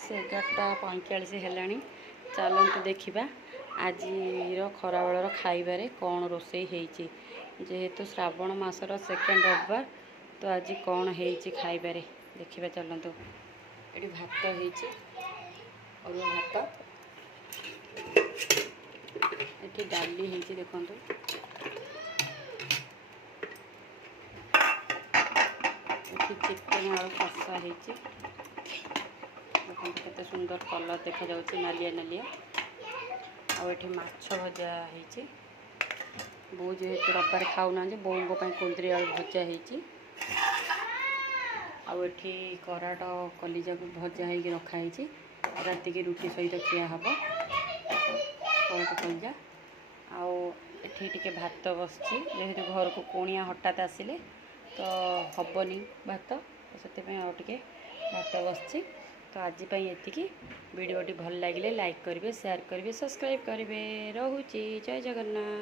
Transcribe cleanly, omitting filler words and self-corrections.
आसी 11:45 है। चलते देखा आज खराबेल खाइबार कौन रोसई होती जेहेतु श्रावण मासर सेकेंड रविवार तो आज कौन होती खाइबार देखा। चलतु ये भात अरुआ भात ये डाली होती देखु चिकेन आलू कषा होती केते सुंदर कलर देखा जाउछि नालिया नालिया आठ माछ भजा होती बो जेहेतु रविवार खाऊना बोऊ कुंदरी आलू भजा होती आठी कराट कलिजा को भजा हो रखाई राति की रुटी सहित खिया हम कराट कलिजा आठे भात बसची जेहेतु घर को कुणिया हठात आसिले तो हबनी भात से भात बसची। तो आज ये वीडियोटी भल लगे लाइक करेंगे शेयर करेंगे सब्सक्राइब करेंगे। रोची जय जगन्नाथ।